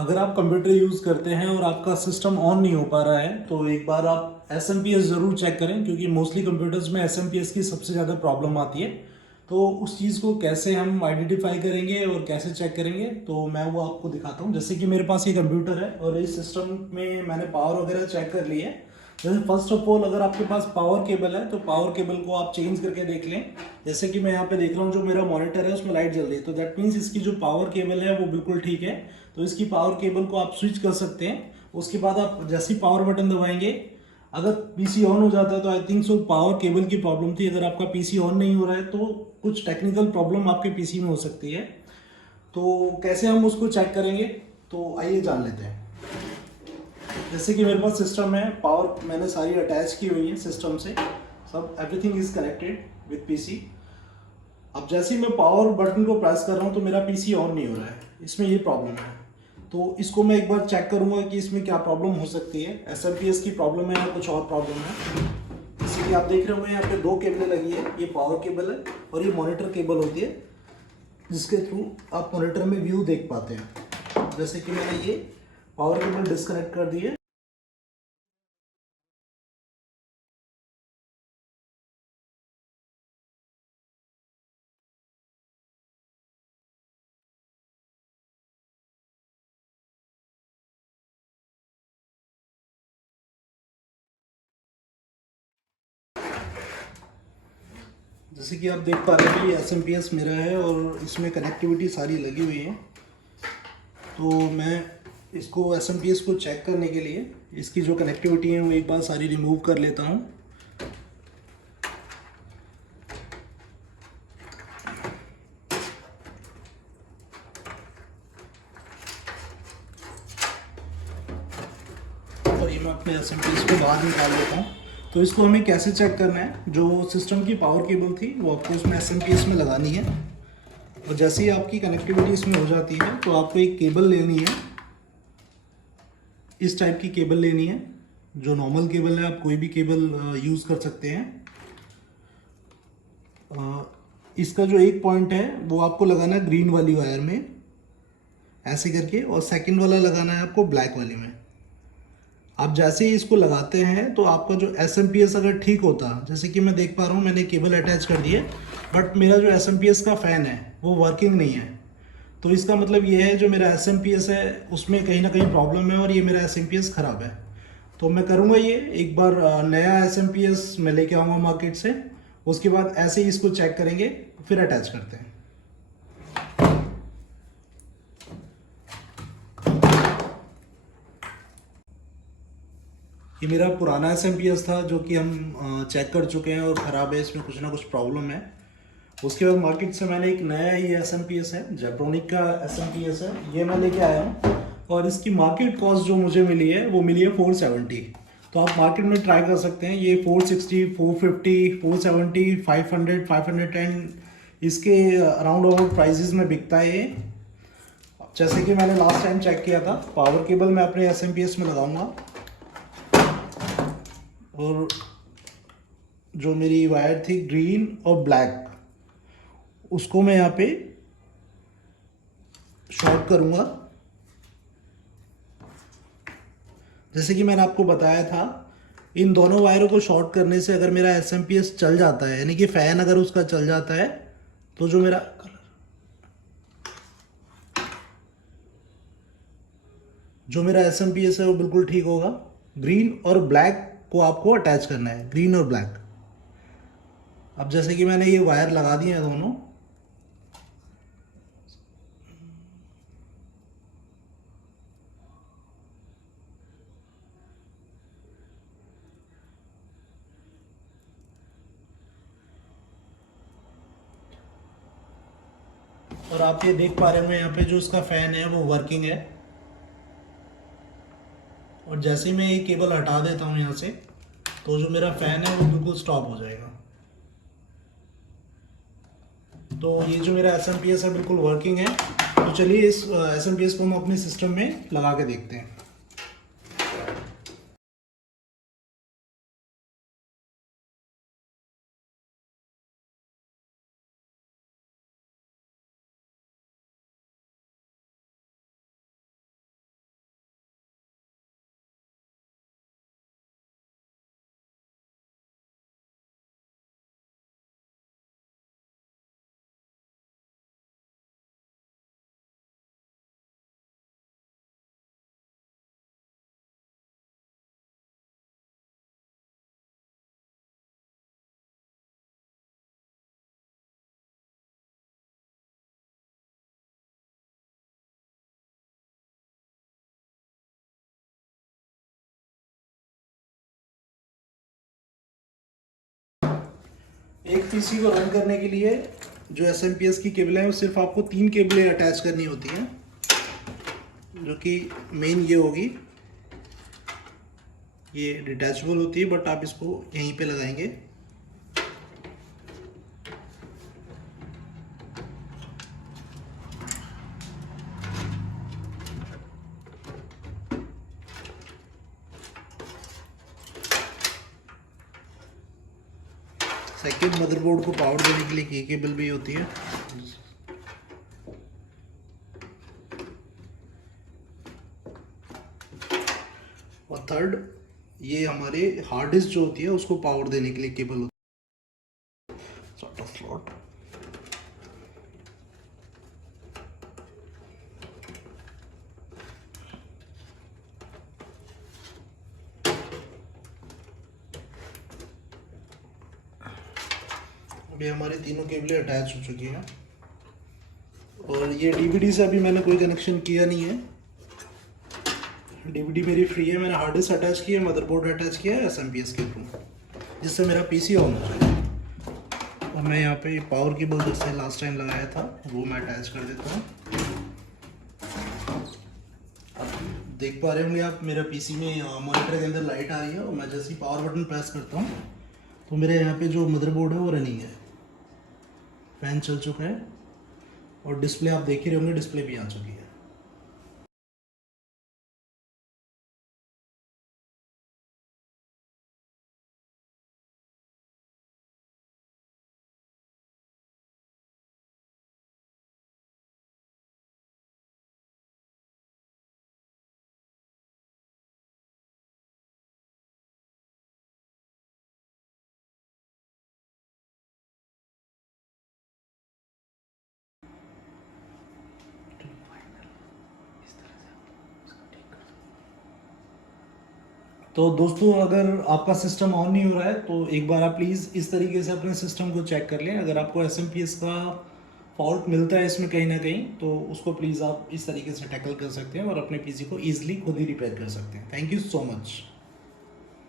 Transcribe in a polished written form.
अगर आप computer use करते हैं और आपका सिस्टम ऑन नहीं हो पा रहा है तो एक बार आप एस एम पी एस ज़रूर चेक करें, क्योंकि मोस्टली कंप्यूटर्स में एस एम पी एस की सबसे ज़्यादा प्रॉब्लम आती है। तो उस चीज़ को कैसे हम आइडेंटिफाई करेंगे और कैसे चेक करेंगे, तो मैं वो आपको दिखाता हूँ। जैसे कि मेरे पास ये कंप्यूटर है और इस सिस्टम में मैंने पावर वगैरह चेक कर ली है। जैसे फर्स्ट ऑफ ऑल, अगर आपके पास पावर केबल है तो पावर केबल को आप चेंज करके देख लें। जैसे कि मैं यहाँ पे देख रहा हूँ, जो मेरा मॉनिटर है उसमें लाइट जल रही है, तो दैट मीन्स इसकी जो पावर केबल है वो बिल्कुल ठीक है। तो इसकी पावर केबल को आप स्विच कर सकते हैं। उसके बाद आप जैसे ही पावर बटन दबाएंगे, अगर पीसी ऑन हो जाता है तो I think so power cable की प्रॉब्लम थी। अगर आपका पीसी ऑन नहीं हो रहा है तो कुछ टेक्निकल प्रॉब्लम आपके पीसी में हो सकती है। तो कैसे हम उसको चेक करेंगे, तो आइए जान लेते हैं। जैसे कि मेरे पास सिस्टम है, पावर मैंने सारी अटैच की हुई है सिस्टम से, सब everything is connected with PC. अब जैसे ही मैं पावर बटन को प्रेस कर रहा हूँ तो मेरा पीसी ऑन नहीं हो रहा है, इसमें ये प्रॉब्लम है। तो इसको मैं एक बार चेक करूंगा कि इसमें क्या प्रॉब्लम हो सकती है, एसएमपीएस की प्रॉब्लम है या कुछ और प्रॉब्लम है। जैसे कि आप देख रहे होंगे यहाँ पे दो केबलें लगी है, ये पावर केबल है और ये मॉनिटर केबल होती है, जिसके थ्रू आप मॉनिटर में व्यू देख पाते हैं। जैसे कि मैंने ये पावर केबल डिस्कनेक्ट कर दी है। जैसे कि आप देख पा रहे हैं, ये एसएमपीएस मेरा है और इसमें कनेक्टिविटी सारी लगी हुई है। तो मैं इसको एसएमपीएस को चेक करने के लिए इसकी जो कनेक्टिविटी है वो एक बार सारी रिमूव कर लेता हूँ। और ये मैं अपने एसएमपीएस को बाहर निकाल लेता हूँ। तो इसको हमें कैसे चेक करना है, जो सिस्टम की पावर केबल थी वो आपको उसमें एसएमपीएस में लगानी है। और जैसे ही आपकी कनेक्टिविटी इसमें हो जाती है तो आपको एक केबल लेनी है, इस टाइप की केबल लेनी है। जो नॉर्मल केबल है, आप कोई भी केबल यूज़ कर सकते हैं। इसका जो एक पॉइंट है वो आपको लगाना है ग्रीन वाली वायर में, ऐसे करके, और सेकंड वाला लगाना है आपको ब्लैक वाली में। आप जैसे ही इसको लगाते हैं तो आपका जो एस एम पी एस अगर ठीक होता, जैसे कि मैं देख पा रहा हूँ मैंने केबल अटैच कर दी है, बट मेरा जो एस एम पी एस का फ़ैन है वो वर्किंग नहीं है। तो इसका मतलब ये है जो मेरा एस एम पी एस है उसमें कहीं ना कहीं प्रॉब्लम है और ये मेरा एस एम पी एस ख़राब है। तो मैं करूँगा ये एक बार, नया एस एम पी एस मैं लेके आऊँगा मार्केट से। उसके बाद ऐसे ही इसको चेक करेंगे, फिर अटैच करते हैं। ये मेरा पुराना एस एम पी एस था जो कि हम चेक कर चुके हैं और ख़राब है, इसमें कुछ ना कुछ प्रॉब्लम है। उसके बाद मार्केट से मैंने एक नया ही एस एम पी एस है, जेब्रोनिक का एस एम पी एस है, ये मैं लेके आया हूँ। और इसकी मार्केट कॉस्ट जो मुझे मिली है वो मिली है 470। तो आप मार्केट में ट्राई कर सकते हैं, ये 460, 450, 470, 500, 510 इसके अराउंड अबाउट प्राइजेस में बिकता है ये। जैसे कि मैंने लास्ट टाइम चेक किया था, पावर केबल मैं अपने एस एम पी एस में लगाऊंगा और जो मेरी वायर थी ग्रीन और ब्लैक, उसको मैं यहाँ पे शॉर्ट करूँगा। जैसे कि मैंने आपको बताया था, इन दोनों वायरों को शॉर्ट करने से अगर मेरा एस एम पी एस चल जाता है, यानी कि फ़ैन अगर उसका चल जाता है, तो जो मेरा एस एम पी एस है वो बिल्कुल ठीक होगा। ग्रीन और ब्लैक को आपको अटैच करना है, ग्रीन और ब्लैक। अब जैसे कि मैंने ये वायर लगा दिए हैं दोनों, और आप ये देख पा रहे होंगे यहाँ पे जो इसका फ़ैन है वो वर्किंग है। और जैसे ही मैं ये केबल हटा देता हूँ यहाँ से, तो जो मेरा फ़ैन है वो बिल्कुल स्टॉप हो जाएगा। तो ये जो मेरा एस एम पी एस है बिल्कुल वर्किंग है। तो चलिए इस एस एम पी एस को हम अपने सिस्टम में लगा के देखते हैं। एक पीसी को रन करने के लिए जो SMPS की केबल है वो सिर्फ आपको 3 केबलें अटैच करनी होती हैं, जो कि मेन ये होगी, ये डिटैचेबल होती है बट आप इसको यहीं पे लगाएंगे। सेकेंड मदरबोर्ड को पावर देने के लिए की केबल भी होती है। और थर्ड, ये हमारे हार्ड डिस्क जो होती है उसको पावर देने के लिए केबल होती है, सॉर्ट ऑफ स्लॉट। अभी हमारी तीनों केबलें अटैच हो चुकी हैं और ये डीवीडी से अभी मैंने कोई कनेक्शन किया नहीं है, डीवीडी मेरी फ्री है। मैंने हार्ड डिस्क अटैच किया है, मदरबोर्ड अटैच किया है SMPS के थ्रू, जिससे मेरा पीसी ऑन हो जाए। और मैं यहाँ पे पावर केबल जैसे लास्ट टाइम लगाया था वो मैं अटैच कर देता हूँ। देख पा रहे होंगे आप, मेरा पीसी में मॉनिटर के अंदर लाइट आ रही है और मैं जैसे ही पावर बटन प्रेस करता हूँ तो मेरे यहाँ पे जो मदरबोर्ड है वो रनिंग है, फैन चल चुका है और डिस्प्ले आप देख ही रहे होंगे, डिस्प्ले भी आ चुकी है। तो दोस्तों, अगर आपका सिस्टम ऑन नहीं हो रहा है तो एक बार आप प्लीज़ इस तरीके से अपने सिस्टम को चेक कर लें। अगर आपको SMPS का फॉल्ट मिलता है इसमें कहीं ना कहीं, तो उसको प्लीज़ आप इस तरीके से टैकल कर सकते हैं और अपने पीसी को ईजिली खुद ही रिपेयर कर सकते हैं। Thank you so much.